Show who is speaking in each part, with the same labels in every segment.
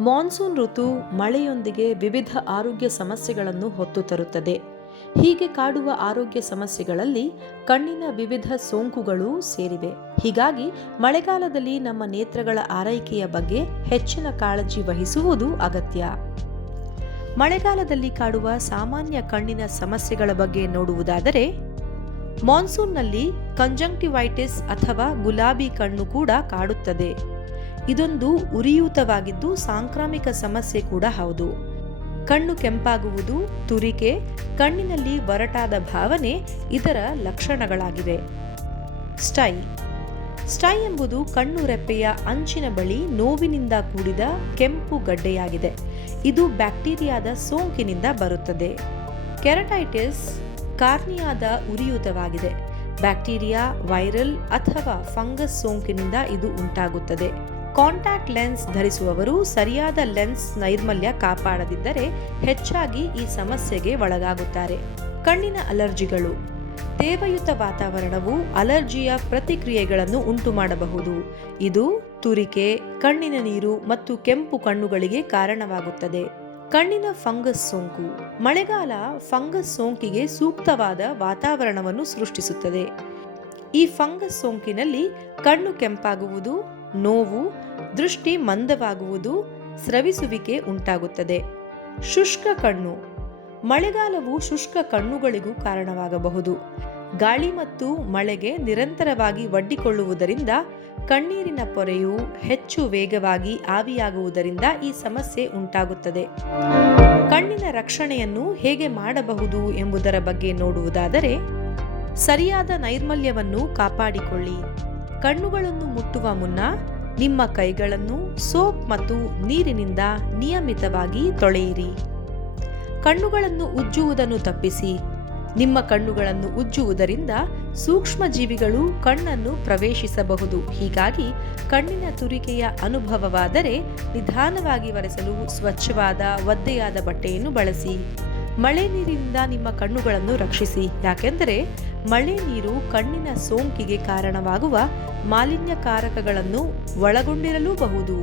Speaker 1: Monsoon ಋತು ಮಳೆಯೊಂದಿಗೆ ವಿವಿಧ ಆರೋಗ್ಯ ಸಮಸ್ಯೆಗಳನ್ನು ಹೊತ್ತು ತರುತ್ತದೆ. ಹೀಗೆ ಕಾಡುವ ಆರೋಗ್ಯ ಸಮಸ್ಯೆಗಳಲ್ಲಿ ಕಣ್ಣಿನ ವಿವಿಧ ಸೋಂಕುಗಳು ಸೇರಿವೆ. ಹೀಗಾಗಿ ಮಳೆಗಾಲದಲ್ಲಿ ನಮ್ಮ ನೇತ್ರಗಳ ಆರೈಕೆಯ ಬಗ್ಗೆ ಹೆಚ್ಚಿನ ಕಾಳಜಿ ವಹಿಸುವುದು ಅಗತ್ಯ. ಮಳೆಗಾಲದಲ್ಲಿ ಕಾಡುವ ಸಾಮಾನ್ಯ ಕಣ್ಣಿನ ಸಮಸ್ಯೆಗಳ ಬಗ್ಗೆ ನೋಡುವುದಾದರೆ, ಮಾನ್ಸೂನ್ನಲ್ಲಿ ಕಂಜಂಕ್ಟಿವೈಟಿಸ್ ಅಥವಾ ಗುಲಾಬಿ ಕಣ್ಣು ಕೂಡ ಕಾಡುತ್ತದೆ. ಇದೊಂದು ಉರಿಯೂತವಾಗಿದ್ದು ಸಾಂಕ್ರಾಮಿಕ ಸಮಸ್ಯೆ ಕೂಡ ಹೌದು. ಕಣ್ಣು ಕೆಂಪಾಗುವುದು, ತುರಿಕೆ, ಕಣ್ಣಿನಲ್ಲಿ ಒರಟಾದ ಭಾವನೆ ಇದರ ಲಕ್ಷಣಗಳಾಗಿವೆ. ಸ್ಟೈ. ಸ್ಟೈ ಎಂಬುದು ಕಣ್ಣು ರೆಪ್ಪೆಯ ಅಂಚಿನ ಬಳಿ ನೋವಿನಿಂದ ಕೂಡಿದ ಕೆಂಪು ಗಡ್ಡೆಯಾಗಿದೆ. ಇದು ಬ್ಯಾಕ್ಟೀರಿಯಾದ ಸೋಂಕಿನಿಂದ ಬರುತ್ತದೆ. ಕೆರಟೈಟಿಸ್ ಕಾರ್ನಿಯಾದ ಉರಿಯೂತವಾಗಿದೆ. ಬ್ಯಾಕ್ಟೀರಿಯಾ, ವೈರಲ್ ಅಥವಾ ಫಂಗಸ್ ಸೋಂಕಿನಿಂದ ಇದು ಉಂಟಾಗುತ್ತದೆ. ಕಾಂಟ್ಯಾಕ್ಟ್ ಲೆನ್ಸ್ ಧರಿಸುವವರು ಸರಿಯಾದ ಲೆನ್ಸ್ ನೈರ್ಮಲ್ಯ ಕಾಪಾಡದಿದ್ದರೆ ಹೆಚ್ಚಾಗಿ ಈ ಸಮಸ್ಯೆಗೆ ಒಳಗಾಗುತ್ತಾರೆ. ಕಣ್ಣಿನ ಅಲರ್ಜಿಗಳು. ತೇವಯುತ ವಾತಾವರಣವು ಅಲರ್ಜಿಯ ಪ್ರತಿಕ್ರಿಯೆಗಳನ್ನು ಉಂಟು ಮಾಡಬಹುದು ಇದು ತುರಿಕೆ, ಕಣ್ಣಿನ ನೀರು ಮತ್ತು ಕೆಂಪು ಕಣ್ಣುಗಳಿಗೆ ಕಾರಣವಾಗುತ್ತದೆ. ಕಣ್ಣಿನ ಫಂಗಸ್ ಸೋಂಕು. ಮಳೆಗಾಲ ಫಂಗಸ್ ಸೋಂಕಿಗೆ ಸೂಕ್ತವಾದ ವಾತಾವರಣವನ್ನು ಸೃಷ್ಟಿಸುತ್ತದೆ. ಈ ಫಂಗಸ್ ಸೋಂಕಿನಲ್ಲಿ ಕಣ್ಣು ಕೆಂಪಾಗುವುದು ನೋವು, ದೃಷ್ಟಿ ಮಂದವಾಗುವುದು, ಸ್ರವಿಸುವಿಕೆ ಉಂಟಾಗುತ್ತದೆ. ಶುಷ್ಕ ಕಣ್ಣು. ಮಳೆಗಾಲವು ಶುಷ್ಕ ಕಣ್ಣುಗಳಿಗೂ ಕಾರಣವಾಗಬಹುದು. ಗಾಳಿ ಮತ್ತು ಮಳೆಗೆ ನಿರಂತರವಾಗಿ ಒಡ್ಡಿಕೊಳ್ಳುವುದರಿಂದ ಕಣ್ಣೀರಿನ ಪೊರೆಯು ಹೆಚ್ಚು ವೇಗವಾಗಿ ಆವಿಯಾಗುವುದರಿಂದ ಈ ಸಮಸ್ಯೆ ಉಂಟಾಗುತ್ತದೆ. ಕಣ್ಣಿನ ರಕ್ಷಣೆಯನ್ನು ಹೇಗೆ ಮಾಡಬಹುದು ಎಂಬುದರ ಬಗ್ಗೆ ನೋಡುವುದಾದರೆ, ಸರಿಯಾದ ನೈರ್ಮಲ್ಯವನ್ನು ಕಾಪಾಡಿಕೊಳ್ಳಿ. ಕಣ್ಣುಗಳನ್ನು ಮುಟ್ಟುವ ಮುನ್ನ ನಿಮ್ಮ ಕೈಗಳನ್ನು ಸೋಪ್ ಮತ್ತು ನೀರಿನಿಂದ ನಿಯಮಿತವಾಗಿ ತೊಳೆಯಿರಿ. ಕಣ್ಣುಗಳನ್ನು ಉಜ್ಜುವುದನ್ನು ತಪ್ಪಿಸಿ. ನಿಮ್ಮ ಕಣ್ಣುಗಳನ್ನು ಉಜ್ಜುವುದರಿಂದ ಸೂಕ್ಷ್ಮ ಜೀವಿಗಳು ಕಣ್ಣನ್ನು ಪ್ರವೇಶಿಸಬಹುದು. ಹೀಗಾಗಿ ಕಣ್ಣಿನ ತುರಿಕೆಯ ಅನುಭವವಾದರೆ ನಿಧಾನವಾಗಿ ಒರೆಸಲು ಸ್ವಚ್ಛವಾದ ಒದ್ದೆಯಾದ ಬಟ್ಟೆಯನ್ನು ಬಳಸಿ. ಮಳೆ ನೀರಿನಿಂದ ನಿಮ್ಮ ಕಣ್ಣುಗಳನ್ನು ರಕ್ಷಿಸಿ. ಯಾಕೆಂದರೆ ಮಳೆ ನೀರು ಕಣ್ಣಿನ ಸೋಂಕಿಗೆ ಕಾರಣವಾಗುವ ಮಾಲಿನ್ಯಕಾರಕಗಳನ್ನು ಒಳಗೊಂಡಿರಲೂಬಹುದು.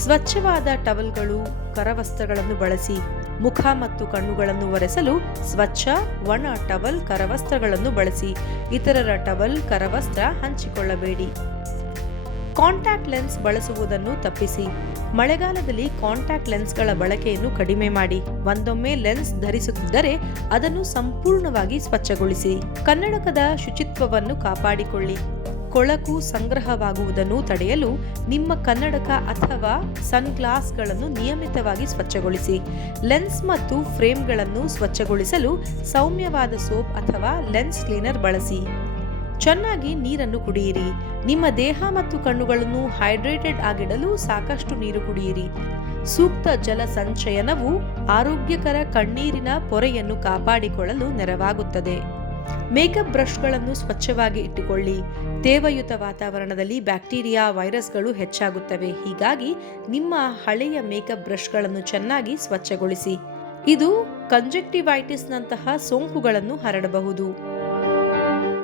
Speaker 1: ಸ್ವಚ್ಛವಾದ ಟವಲ್ಗಳು ಕರವಸ್ತ್ರಗಳನ್ನು ಬಳಸಿ ಮುಖ ಮತ್ತು ಕಣ್ಣುಗಳನ್ನು ಒರೆಸಲು ಸ್ವಚ್ಛ ಒಣ ಟವಲ್ ಕರವಸ್ತ್ರಗಳನ್ನು ಬಳಸಿ ಇತರರ ಟವಲ್, ಕರವಸ್ತ್ರ ಹಂಚಿಕೊಳ್ಳಬೇಡಿ. ಕಾಂಟ್ಯಾಕ್ಟ್ ಲೆನ್ಸ್ ಬಳಸುವುದನ್ನು ತಪ್ಪಿಸಿ. ಮಳೆಗಾಲದಲ್ಲಿ ಕಾಂಟ್ಯಾಕ್ಟ್ ಲೆನ್ಸ್ಗಳ ಬಳಕೆಯನ್ನು ಕಡಿಮೆ ಮಾಡಿ. ಒಂದೊಮ್ಮೆ ಲೆನ್ಸ್ ಧರಿಸುತ್ತಿದ್ದರೆ ಅದನ್ನು ಸಂಪೂರ್ಣವಾಗಿ ಸ್ವಚ್ಛಗೊಳಿಸಿ. ಕನ್ನಡಕದ ಶುಚಿತ್ವವನ್ನು ಕಾಪಾಡಿಕೊಳ್ಳಿ. ಕೊಳಕು ಸಂಗ್ರಹವಾಗುವುದನ್ನು ತಡೆಯಲು ನಿಮ್ಮ ಕನ್ನಡಕ ಅಥವಾ ಸನ್ಗ್ಲಾಸ್ಗಳನ್ನು ನಿಯಮಿತವಾಗಿ ಸ್ವಚ್ಛಗೊಳಿಸಿ. ಲೆನ್ಸ್ ಮತ್ತು ಫ್ರೇಮ್ಗಳನ್ನು ಸ್ವಚ್ಛಗೊಳಿಸಲು ಸೌಮ್ಯವಾದ ಸೋಪ್ ಅಥವಾ ಲೆನ್ಸ್ ಕ್ಲೀನರ್ ಬಳಸಿ. ಚೆನ್ನಾಗಿ ನೀರನ್ನು ಕುಡಿಯಿರಿ. ನಿಮ್ಮ ದೇಹ ಮತ್ತು ಕಣ್ಣುಗಳನ್ನು ಹೈಡ್ರೇಟೆಡ್ ಆಗಿಡಲು ಸಾಕಷ್ಟು ನೀರು ಕುಡಿಯಿರಿ. ಸೂಕ್ತ ಜಲ ಸಂಚಯನವು ಆರೋಗ್ಯಕರ ಕಣ್ಣೀರಿನ ಪೊರೆಯನ್ನು ಕಾಪಾಡಿಕೊಳ್ಳಲು ನೆರವಾಗುತ್ತದೆ. ಮೇಕಪ್ ಬ್ರಷ್ಗಳನ್ನು ಸ್ವಚ್ಛವಾಗಿ ಇಟ್ಟುಕೊಳ್ಳಿ. ತೇವಯುತ ವಾತಾವರಣದಲ್ಲಿ ಬ್ಯಾಕ್ಟೀರಿಯಾ ವೈರಸ್ಗಳು ಹೆಚ್ಚಾಗುತ್ತವೆ. ಹೀಗಾಗಿ ನಿಮ್ಮ ಹಳೆಯ ಮೇಕಪ್ ಬ್ರಷ್ಗಳನ್ನು ಚೆನ್ನಾಗಿ ಸ್ವಚ್ಛಗೊಳಿಸಿ. ಇದು ಕಂಜೆಕ್ಟಿವೈಟಿಸ್ನಂತಹ ಸೋಂಕುಗಳನ್ನು ಹರಡಬಹುದು.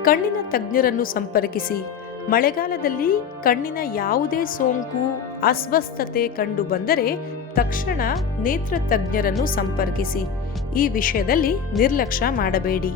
Speaker 1: ಕಣ್ಣಿನ ತಜ್ಞರನ್ನು ಸಂಪರ್ಕಿಸಿ. ಮಳೆಗಾಲದಲ್ಲಿ ಕಣ್ಣಿನ ಯಾವುದೇ ಸೋಂಕು, ಅಸ್ವಸ್ಥತೆ ಕಂಡು ಬಂದರೆ ತಕ್ಷಣ ನೇತ್ರ ತಜ್ಞರನ್ನು ಸಂಪರ್ಕಿಸಿ. ಈ ವಿಷಯದಲ್ಲಿ ನಿರ್ಲಕ್ಷ್ಯ ಮಾಡಬೇಡಿ.